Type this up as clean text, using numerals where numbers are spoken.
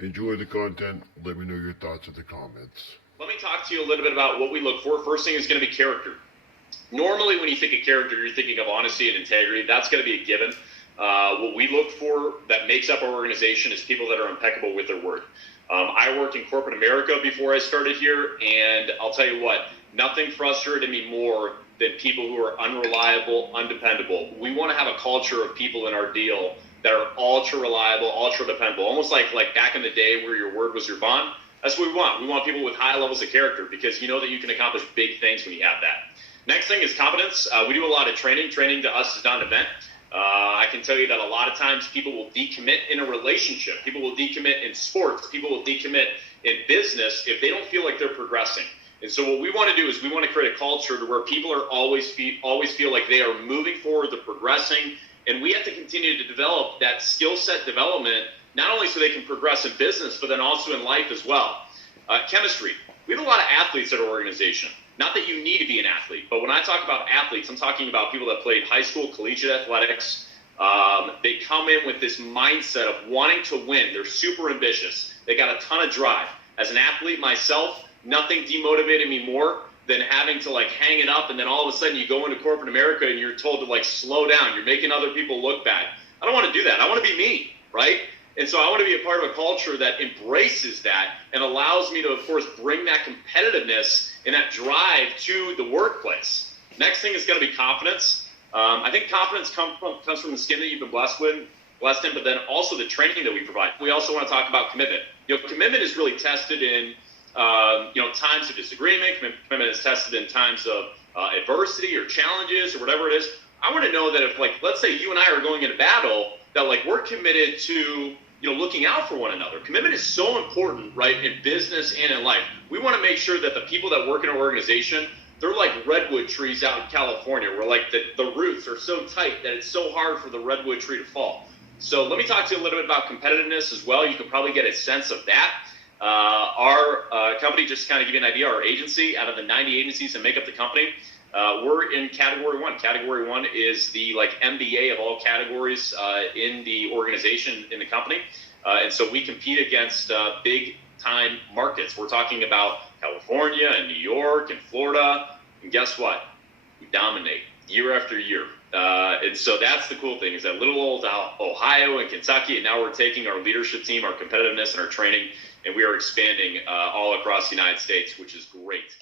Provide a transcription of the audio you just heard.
Enjoy the content. Let me know your thoughts in the comments. Let me talk to you a little bit about what we look for. First thing is going to be character. Normally, when you think of character, you're thinking of honesty and integrity. That's going to be a given. What we look for that makes up our organization is people that are impeccable with their word. I worked in corporate America before I started here, and I'll tell you what, nothing frustrated me more than people who are unreliable, undependable. We want to have a culture of people in our deal that are ultra reliable, ultra dependable, almost like back in the day where your word was your bond. That's what we want. We want people with high levels of character because you know that you can accomplish big things when you have that. Next thing is competence. We do a lot of training. Training to us is not an event. I can tell you that a lot of times people will decommit in a relationship. People will decommit in sports. People will decommit in business if they don't feel like they're progressing. And so what we want to do is we want to create a culture to where people are always feel like they are moving forward, they're progressing, and we have to continue to develop that skill set development, not only so they can progress in business, but then also in life as well. Chemistry. We have a lot of athletes at our organization. Not that you need to be an athlete, but when I talk about athletes, I'm talking about people that played high school, collegiate athletics. They come in with this mindset of wanting to win. They're super ambitious. They got a ton of drive. As an athlete myself, nothing demotivated me more than having to hang it up, and then all of a sudden you go into corporate America and you're told to slow down. You're making other people look bad. I don't want to do that. I want to be me, right? And so I want to be a part of a culture that embraces that and allows me to, of course, bring that competitiveness and that drive to the workplace. Next thing is going to be confidence. I think confidence comes from the skin that you've been blessed in, but then also the training that we provide. We also want to talk about commitment. Commitment is really tested in times of disagreement. Commitment is tested in times of adversity or challenges or whatever it is. I want to know that if, let's say you and I are going into battle, that we're committed to looking out for one another. Commitment is so important, right, in business and in life. We want to make sure that the people that work in our organization, they're like redwood trees out in California, where the roots are so tight that it's so hard for the redwood tree to fall. So let me talk to you a little bit about competitiveness as well. You can probably get a sense of that. Our company, just to kind of give you an idea, our agency, out of the 90 agencies that make up the company, we're in Category 1. Category 1 is the MBA of all categories in the organization, in the company. And so we compete against big-time markets. We're talking about California and New York and Florida. And guess what? We dominate year after year. And so that's the cool thing, is that little old Ohio and Kentucky, and now we're taking our leadership team, our competitiveness, and our training, and we are expanding all across the United States, which is great.